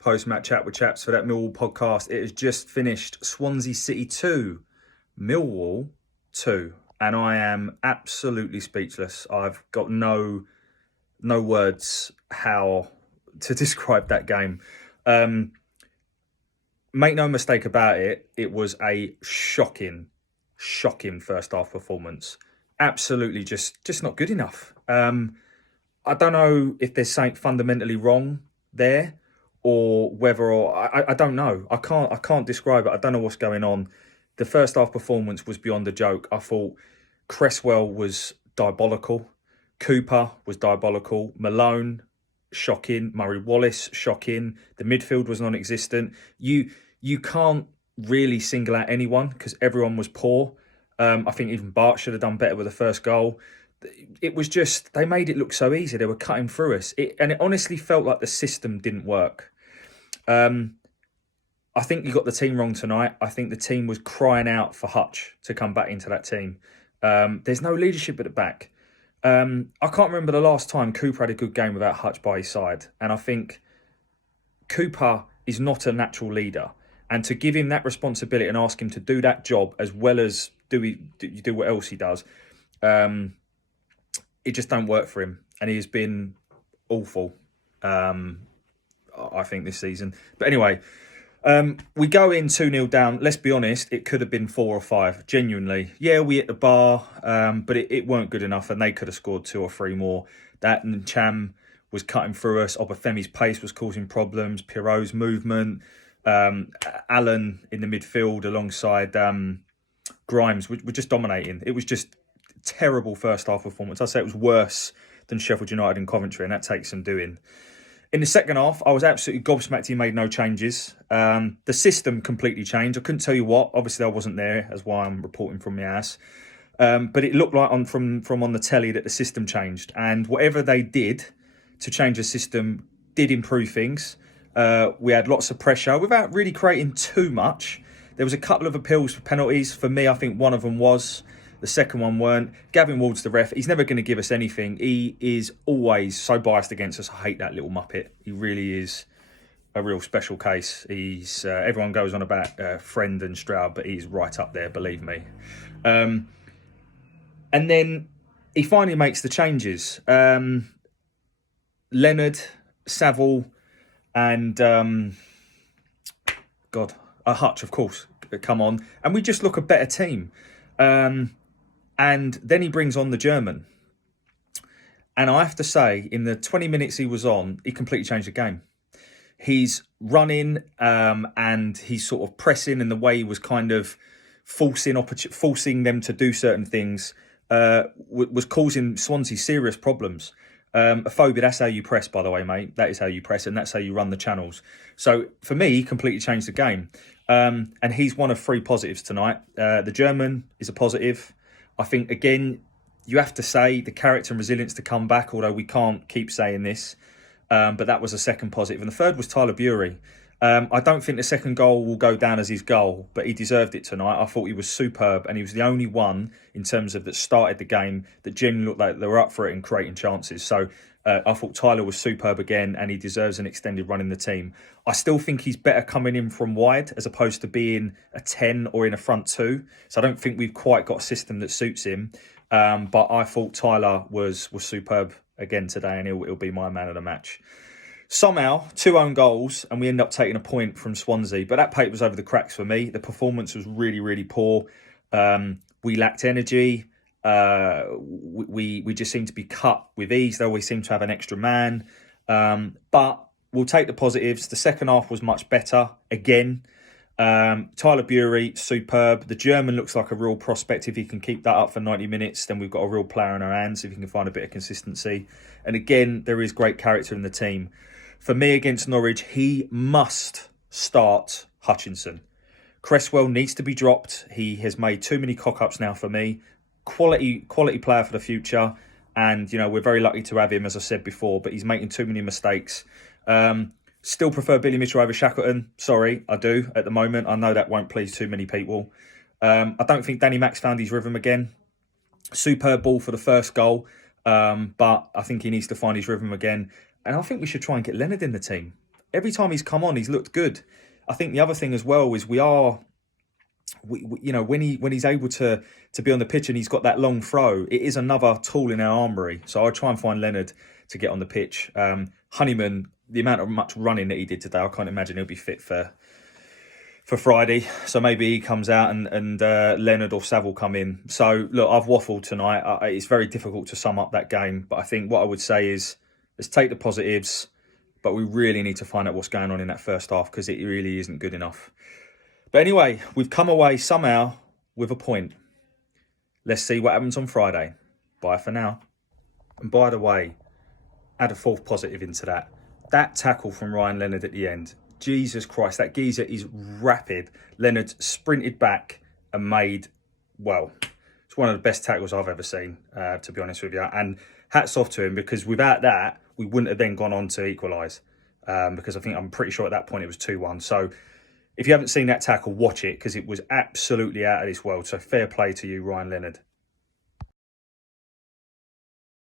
Post-match chat with chaps for that Millwall podcast. It has just finished. Swansea City 2, Millwall 2. And I am absolutely speechless. I've got no words how to describe that game. Make no mistake about it, it was a shocking first half performance. Absolutely just not good enough. I don't know if there's something fundamentally wrong there, or whether, I don't know. I can't describe it. I don't know what's going on. The first half performance was beyond a joke. I thought Cresswell was diabolical. Cooper was diabolical. Malone, shocking. Murray Wallace, shocking. The midfield was non-existent. You can't really single out anyone because everyone was poor. I think even Bart should have done better with the first goal. It was just, they made it look so easy. They were cutting through us. And it honestly felt like the system didn't work. I think you got the team wrong tonight. I think the team was crying out for Hutch to come back into that team. There's no leadership at the back. I can't remember the last time Cooper had a good game without Hutch by his side. And I think Cooper is not a natural leader. And to give him that responsibility and ask him to do that job as well as do what else he does, it just don't work for him. And he has been awful, I think, this season. But anyway, we go in 2-0 down. Let's be honest, it could have been 4 or 5, genuinely. Yeah, we hit the bar, but it weren't good enough, and they could have scored 2 or 3 more. That and Cham was cutting through us. Obafemi's pace was causing problems. Pirot's movement. Allen in the midfield alongside Grimes were just dominating. It was just terrible first half performance. I'd say it was worse than Sheffield United and Coventry, and that takes some doing. In the second half, I was absolutely gobsmacked he made no changes. The system completely changed. I couldn't tell you what. Obviously, I wasn't there. That's why I'm reporting from my house. But it looked like from on the telly that the system changed. And whatever they did to change the system did improve things. We had lots of pressure without really creating too much. There was a couple of appeals for penalties. For me, I think one of them was. The second one weren't. Gavin Ward's the ref. He's never going to give us anything. He is always so biased against us. I hate that little muppet. He really is a real special case. He's everyone goes on about Friend and Stroud, but he's right up there, believe me. And then he finally makes the changes. Leonard, Saville, and Hutch, of course, come on. And we just look a better team. And then he brings on the German. And I have to say, in the 20 minutes he was on, he completely changed the game. He's running and he's sort of pressing, and the way he was kind of forcing them to do certain things was causing Swansea serious problems. A phobia, that's how you press, by the way, mate. That is how you press, and that's how you run the channels. So for me, he completely changed the game. And he's one of 3 positives tonight. The German is a positive. I think, again, you have to say the character and resilience to come back, although we can't keep saying this. But that was a second positive. And the third was Tyler Bury. I don't think the second goal will go down as his goal, but he deserved it tonight. I thought he was superb, and he was the only one in terms of that started the game that genuinely looked like they were up for it and creating chances. So I thought Tyler was superb again, and he deserves an extended run in the team. I still think he's better coming in from wide as opposed to being a 10 or in a front 2. So I don't think we've quite got a system that suits him. But I thought Tyler was superb again today, and he'll be my man of the match. Somehow, 2 own goals, and we end up taking a point from Swansea. But that paper was over the cracks for me. The performance was really, really poor. We lacked energy. We just seemed to be cut with ease. They always seem to have an extra man. But we'll take the positives. The second half was much better again. Tyler Bury, superb. The German looks like a real prospect. If he can keep that up for 90 minutes, then we've got a real player in our hands, if he can find a bit of consistency. And again, there is great character in the team. For me, against Norwich, he must start Hutchinson. Cresswell needs to be dropped. He has made too many cock-ups now for me. Quality player for the future. And, we're very lucky to have him, as I said before, but he's making too many mistakes. Still prefer Billy Mitchell over Shackleton. Sorry, I do at the moment. I know that won't please too many people. I don't think Danny Mack's found his rhythm again. Superb ball for the first goal. But I think he needs to find his rhythm again. And I think we should try and get Leonard in the team. every time he's come on, he's looked good. I think the other thing as well is you know, when he's able to be on the pitch and he's got that long throw, it is another tool in our armoury. So I try and find Leonard to get on the pitch. Honeyman, the amount of much running that he did today, I can't imagine he'll be fit for Friday. So maybe he comes out and Leonard or Saville come in. So look, I've waffled tonight. It's very difficult to sum up that game, but I think what I would say is let's take the positives, but we really need to find out what's going on in that first half, because it really isn't good enough. But anyway, we've come away somehow with a point. Let's see what happens on Friday. Bye for now. And by the way, add a fourth positive into that. That tackle from Ryan Leonard at the end. Jesus Christ, that geezer is rapid. Leonard sprinted back and made, well, it's one of the best tackles I've ever seen, to be honest with you. And hats off to him, because without that, we wouldn't have then gone on to equalise. Because I'm pretty sure at that point it was 2-1. So if you haven't seen that tackle, watch it, because it was absolutely out of this world. So fair play to you, Ryan Leonard.